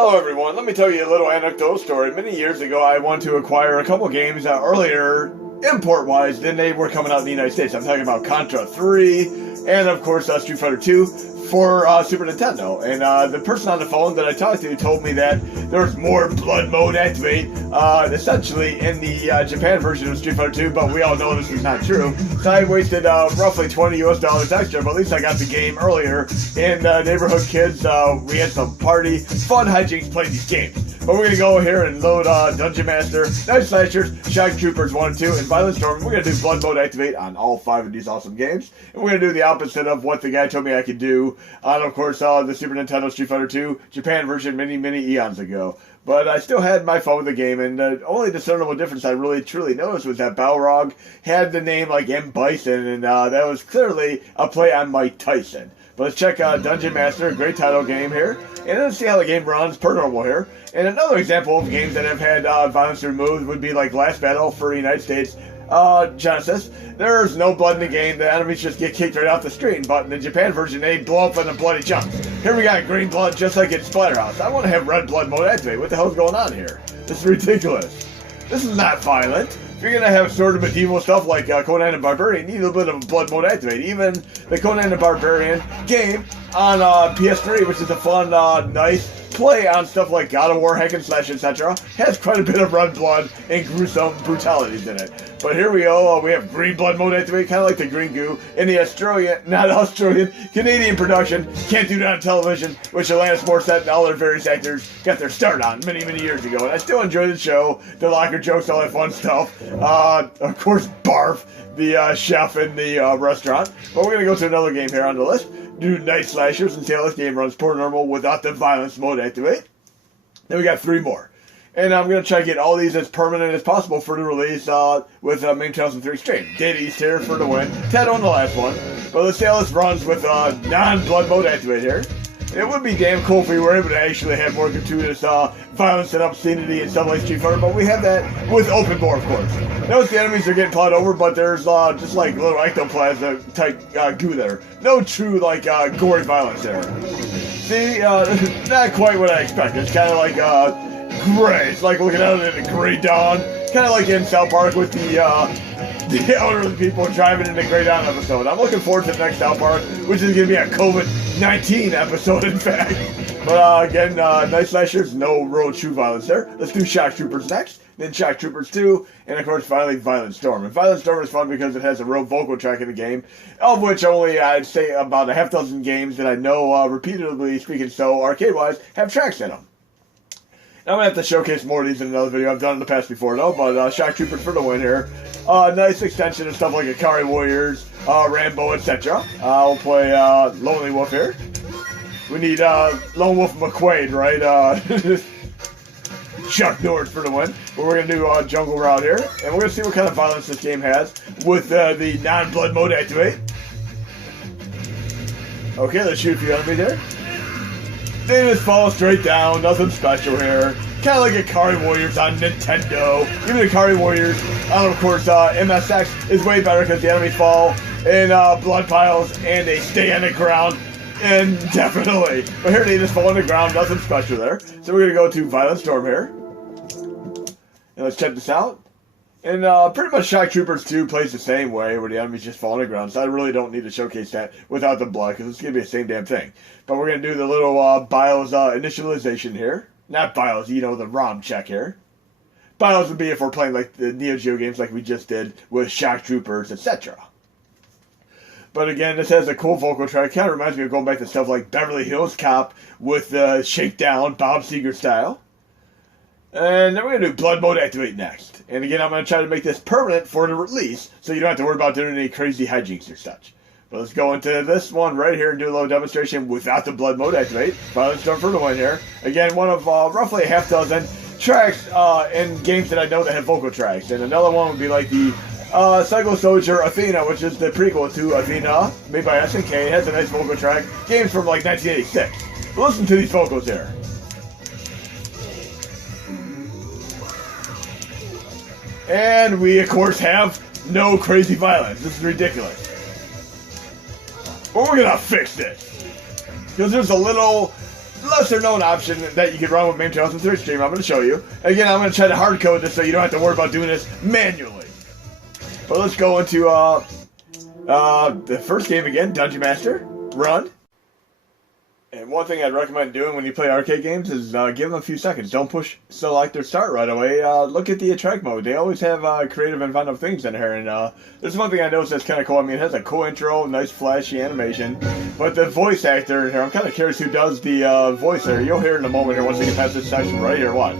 Hello everyone, let me tell you a little anecdote story. Many years ago I wanted to acquire a couple games earlier, import-wise, than they were coming out in the United States. I'm talking about Contra 3, and of course Street Fighter 2 for Super Nintendo. And the person on the phone that I talked to told me that there was more blood mode activate, essentially in the Japan version of Street Fighter 2, but we all know this is not true. So I wasted roughly $20 US extra, but at least I got the game earlier. And neighborhood kids, we had some party, fun hijinks playing these games. But we're going to go here and load Dungeon Master, Night Slashers, Shock Troopers 1 and 2, and Violent Storm. We're going to do blood mode activate on all 5 of these awesome games. And we're going to do the opposite of what the guy told me I could do on, of course, the Super Nintendo Street Fighter 2 Japan version many eons ago. But I still had my fun with the game, and the only discernible difference I really truly noticed was that Balrog had the name like M. Bison, and that was clearly a play on Mike Tyson. But let's check Dungeon Master, great title game here, and let's see how the game runs per normal here. And another example of games that have had violence removed would be like Last Battle for the United States Genesis. There's no blood in the game, the enemies just get kicked right off the screen, but in the Japan version they blow up in a bloody jump. Here we got green blood just like in Splatterhouse. I want to have red blood mode activate. What the hell's going on here? This is ridiculous. This is not violent. If you're going to have sort of medieval stuff like Conan the Barbarian, you need a little bit of blood mode activate. Even the Conan the Barbarian game on PS3, which is a fun, nice play on stuff like God of War, hack and slash, etc., has quite a bit of red blood and gruesome brutalities in it. But here we go, we have green blood mode activate, kind of like the green goo, in the Canadian production. Can't do that on television, which Alanis Morissette and all their various actors got their start on many years ago. And I still enjoy the show, the locker jokes, all that fun stuff. Of course, Barf, the chef in the restaurant. But we're going to go to another game here on the list. Do Night Slashers and see how this game runs per normal without the violence mode activate. Then we got 3 more. And I'm going to try to get all these as permanent as possible for the release with MAME 2003 stream. Data East here for the win. 10 on the last one. But let's see how this runs with non-blood mode activate here. It would be damn cool if we were able to actually have more gratuitous violence and obscenity and stuff like Street Fighter, but we have that with open bore, of course. Notice the enemies are getting plowed over, but there's just like little ectoplasm type goo there. No true like gory violence there. See, not quite what I expected. It's kind of like gray. It's like looking out at a gray dawn. Kind of like in South Park with the elderly people driving in the Grey Dawn episode. I'm looking forward to the next South Park, which is going to be a COVID-19 episode, in fact. But again, Night Slashers, no real true violence there. Let's do Shock Troopers next, then Shock Troopers 2, and of course finally Violent Storm. And Violent Storm is fun because it has a real vocal track in the game, of which only I'd say about a half dozen games that I know, repeatedly speaking so, arcade-wise, have tracks in them. I'm going to have to showcase more of these in another video. I've done in the past before, though, but Shock Troopers for the win here. Nice extension of stuff like Akari Warriors, Rambo, etc. I'll play Lonely Wolf here. We need Lone Wolf McQuaid, right? Chuck Norris for the win. But we're going to do Jungle Route here. And we're going to see what kind of violence this game has with the non-blood mode activate. Okay, let's shoot a few enemies there. They just fall straight down, nothing special here. Kind of like Akari Warriors on Nintendo. Even Akari Warriors, of course, MSX is way better because the enemies fall in blood piles and they stay on the ground indefinitely. But here they just fall on the ground, nothing special there. So we're going to go to Violent Storm here. And let's check this out. And pretty much Shock Troopers 2 plays the same way, where the enemies just fall on the ground, so I really don't need to showcase that without the blood, because it's going to be the same damn thing. But we're going to do the little BIOS initialization here. Not BIOS, you know, the ROM check here. BIOS would be if we're playing like the Neo Geo games like we just did with Shock Troopers, etc. But again, this has a cool vocal track. Kind of reminds me of going back to stuff like Beverly Hills Cop with Shakedown, Bob Seger style. And then we're going to do Blood Mode Activate next. And again, I'm going to try to make this permanent for the release, so you don't have to worry about doing any crazy hijinks or such. But let's go into this one right here and do a little demonstration without the Blood Mode Activate. Violent Storm for the win here. Again, one of roughly a half dozen tracks in games that I know that have vocal tracks. And another one would be like the Psycho Soldier Athena, which is the prequel to Athena, made by SNK. It has a nice vocal track. Games from like 1986. But listen to these vocals here. And we, of course, have no crazy violence. This is ridiculous. But we're going to fix this. Because there's a little lesser known option that you can run with MAME 2003 stream. I'm going to show you. Again, I'm going to try to hard code this so you don't have to worry about doing this manually. But let's go into the first game again, Dungeon Master, run. And one thing I'd recommend doing when you play arcade games is give them a few seconds. Don't push select or start right away. Look at the attract mode. They always have creative and inventive things in here. And there's one thing I noticed that's kind of cool. I mean, it has a cool intro, nice flashy animation. But the voice actor in here, I'm kind of curious who does the voice there. You'll hear it in a moment here once we get past this section right here. Watch.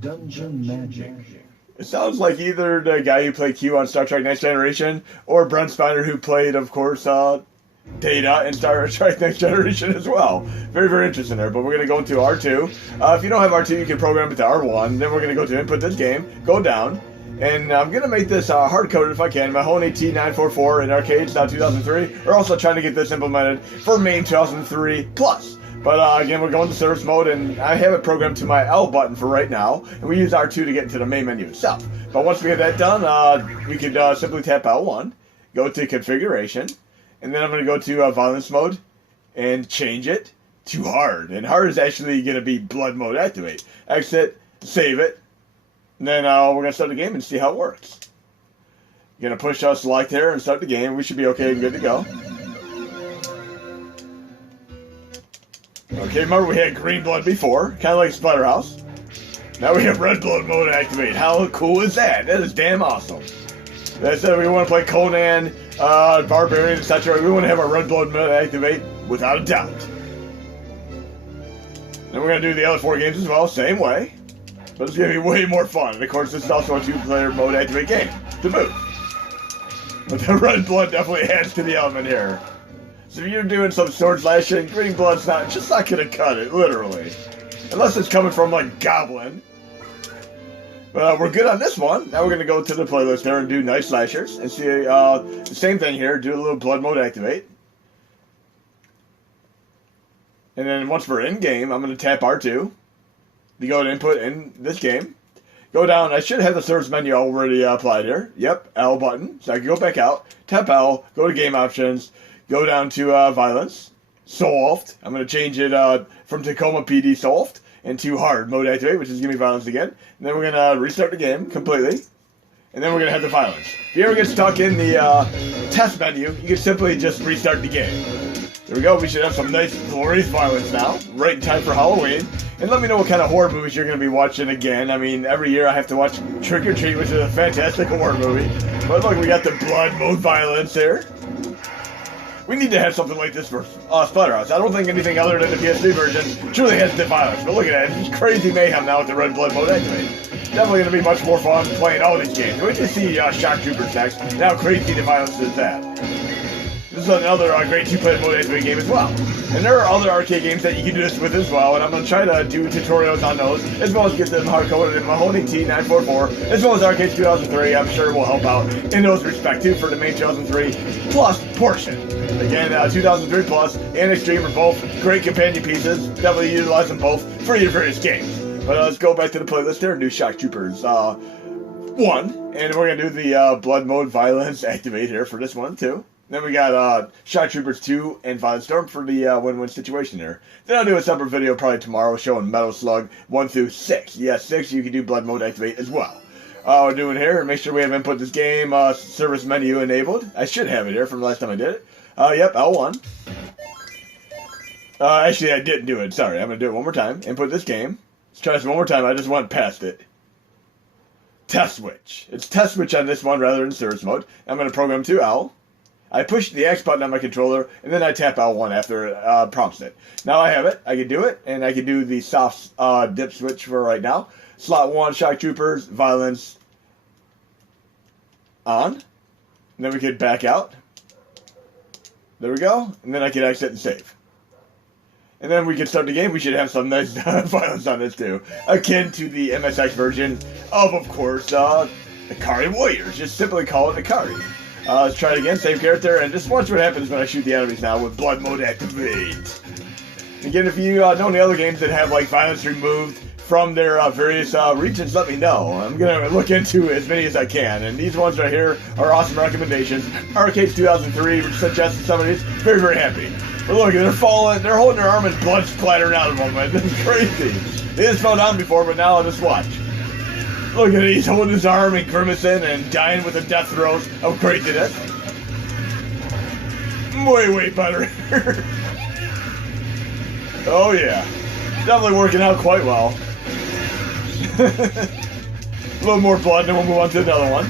Dungeon Magic. It sounds like either the guy who played Q on Star Trek Next Generation or Brent Spiner who played, of course, Data in Star Trek Next Generation as well. Very, very interesting there. But we're going to go into R2. If you don't have R2, you can program it to R1. Then we're going to go to input this game, go down, and I'm going to make this hard-coded if I can. Mahoneyt944 and Arcadez2003. We're also trying to get this implemented for MAME 2003 Plus. But again, we're going to service mode, and I have it programmed to my L button for right now, and we use R2 to get into the main menu itself. But once we get that done, we could simply tap L1, go to configuration, and then I'm going to go to violence mode and change it to hard. And hard is actually going to be blood mode activate. Exit, save it, and then we're going to start the game and see how it works. You're going to push select here and start the game. We should be okay and good to go. Okay, remember we had green blood before, kind of like Splatterhouse. Now we have red blood mode activate. How cool is that? That is damn awesome. That said, we want to play Conan, Barbarian, etc. We want to have our red blood mode activate without a doubt. Then we're going to do the other 4 games as well, same way. But it's going to be way more fun. And of course, this is also a 2-player mode activate game to boot. But the red blood definitely adds to the element here. So if you're doing some sword slashing, green blood's just not gonna cut it, literally. Unless it's coming from, like, Goblin. But we're good on this one. Now we're gonna go to the playlist there and do nice slashers. And see the same thing here, do a little blood mode activate. And then once we're in game, I'm gonna tap R2 to go to input in this game. Go down, I should have the service menu already applied here. Yep, L button. So I can go back out, tap L, go to game options. Go down to violence, soft. I'm going to change it from Tacoma PD soft into hard mode activate, which is going to be violence again. And then we're going to restart the game completely. And then we're going to have the violence. If you ever get stuck in the test menu, you can simply just restart the game. There we go. We should have some nice glorious violence now, right in time for Halloween. And let me know what kind of horror movies you're going to be watching again. I mean, every year I have to watch Trick or Treat, which is a fantastic horror movie. But look, we got the blood mode violence here. We need to have something like this for Splatterhouse. I don't think anything other than the PS3 version truly has the violence. But look at that, it's crazy mayhem now with the red blood mode activate. Definitely going to be much more fun playing all these games. We just see Shock Troopers next, and how crazy the violence is that. This is another great 2-player mode activate game as well. And there are other arcade games that you can do this with as well, and I'm going to try to do tutorials on those, as well as get them hard-coded in Mahoneyt944, as well as Arcadez2003. I'm sure it will help out in those respects too for the MAME 2003 Plus portion. Again, 2003 Plus and Extreme are both great companion pieces. Definitely utilize them both for your various games. But let's go back to the playlist there and do Shock Troopers 1. And we're going to do the blood mode violence activate here for this one too. Then we got Shock Troopers 2 and Violent Storm for the win-win situation here. Then I'll do a separate video probably tomorrow showing Metal Slug 1 through 6. Yes, 6 you can do blood mode activate as well. We're doing here, make sure we have input this game service menu enabled. I should have it here from the last time I did it. Yep, L1. Actually, I didn't do it. Sorry, I'm going to do it one more time. Input this game. Let's try this one more time. I just went past it. Test switch. It's test switch on this one rather than service mode. I'm going to program to L. I push the X button on my controller, and then I tap L1 after it prompts it. Now I have it. I can do it, and I can do the soft dip switch for right now. Slot 1, Shock Troopers, violence on. And then we could back out. There we go. And then I can exit and save. And then we can start the game. We should have some nice violence on this too. Akin to the MSX version of course, Akari Warriors. Just simply call it Akari. Let's try it again, save character, and just watch what happens when I shoot the enemies now with blood mode activate. Again, if you know any other games that have like violence removed from their various regions, let me know. I'm going to look into as many as I can. And these ones right here are awesome recommendations. Arcadez2003 suggested some of these. Very, very happy. But look, they're falling, they're holding their arm and blood splattering out of them. This is crazy. They just fell down before, but now just watch. Look at it, he's holding his arm and grimacing and dying with the death throes of craziness. Way better. Oh yeah. Definitely working out quite well. A little more blood, and then we'll move on to another one.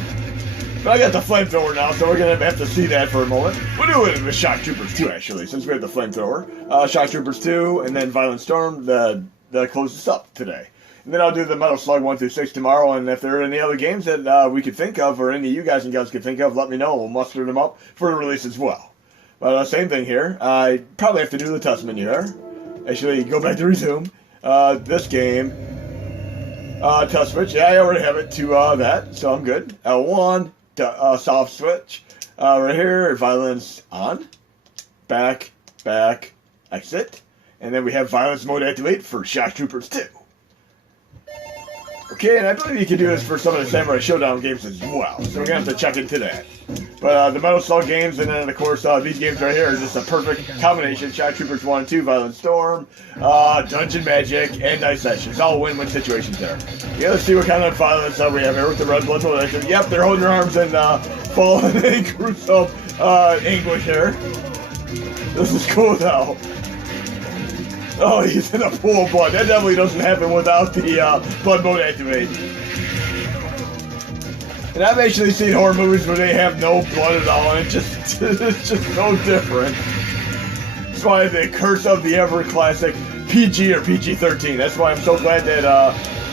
But I got the flamethrower now, so we're going to have to see that for a moment. We'll do it with Shock Troopers 2, actually, since we have the flamethrower. Shock Troopers 2, and then Violent Storm, that closes us up today. And then I'll do the Metal Slug 1 through 6 tomorrow, and if there are any other games that we could think of, or any of you guys and gals could think of, let me know, and we'll muster them up for the release as well. But same thing here. I probably have to do the test menu here. Actually, go back to resume. This game. Test switch. Yeah, I already have it to that, so I'm good. L1, soft switch. Right here, violence on. Back, exit. And then we have violence mode activate for Shock Troopers 2. Okay, and I believe you can do this for some of the Samurai Showdown games as well, so we're going to have to check into that. But the Metal Slug games, and then of course these games right here are just a perfect combination. Shock Troopers 1 and 2, Violent Storm, Dungeon Magic, and Night Sessions. All win-win situations there. Yeah, let's see what kind of violence we have here with the Red Blood Collection. Yep, they're holding their arms and falling in gruesome anguish here. This is cool though. Oh, he's in a pool of blood. That definitely doesn't happen without the blood mode activate. And I've actually seen horror movies where they have no blood at all, and it's just so different. That's why the curse of the ever classic PG or PG-13. That's why I'm so glad that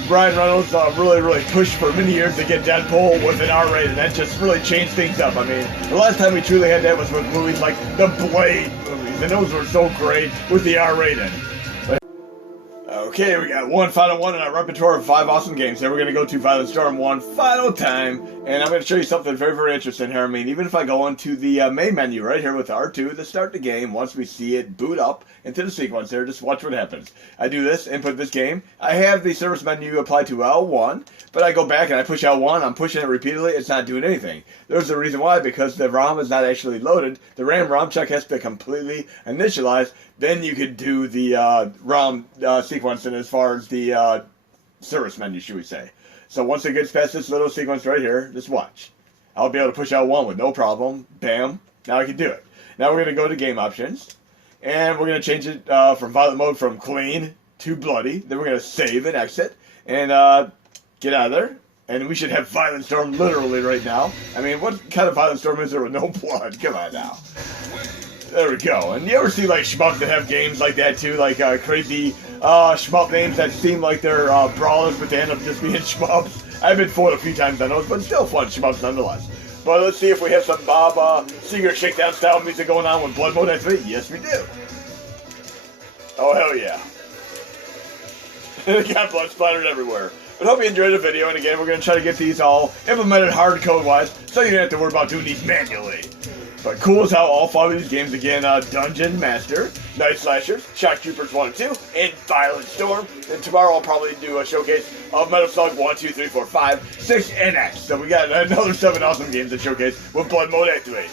Ryan Reynolds really pushed for many years to get Deadpool with an R-rated, and that just really changed things up. I mean, the last time we truly had that was with movies like the Blade movies, and those were so great with the R-rated. Okay, we got one final one in our repertoire of 5 awesome games. Then we're going to go to Violent Storm one final time, and I'm going to show you something very, very interesting here. I mean, even if I go into the main menu right here with R2 to start the game, once we see it boot up into the sequence there, just watch what happens. I do this, input this game. I have the service menu applied to L1, but I go back and I push L1. I'm pushing it repeatedly. It's not doing anything. There's a reason why, because the ROM is not actually loaded. The RAM-ROM check has to completely initialize. Then you could do the ROM sequencing as far as the service menu, should we say. So once it gets past this little sequence right here, just watch. I'll be able to push L1 with no problem. Bam. Now I can do it. Now we're going to go to game options. And we're going to change it from violent mode from clean to bloody. Then we're going to save and exit. And get out of there. And we should have Violent Storm literally right now. I mean, what kind of Violent Storm is there with no blood? Come on now. There we go. And you ever see like shmups that have games like that too? Like crazy shmup names that seem like they're brawlers, but they end up just being shmups. I've been fooled a few times on those, but still fun shmups nonetheless. But let's see if we have some Bob Seger Shakedown style music going on with Blood Mode activate. Yes, we do. Oh, hell yeah. It got blood splattered everywhere. But hope you enjoyed the video, and again, we're going to try to get these all implemented hard code-wise, so you don't have to worry about doing these manually. But cool as how all 5 of these games, again, Dungeon Master, Night Slashers, Shock Troopers 1 and 2, and Violent Storm. And tomorrow I'll probably do a showcase of Metal Slug 1, 2, 3, 4, 5, 6, and X. So we got another 7 awesome games to showcase with Blood Mode activate.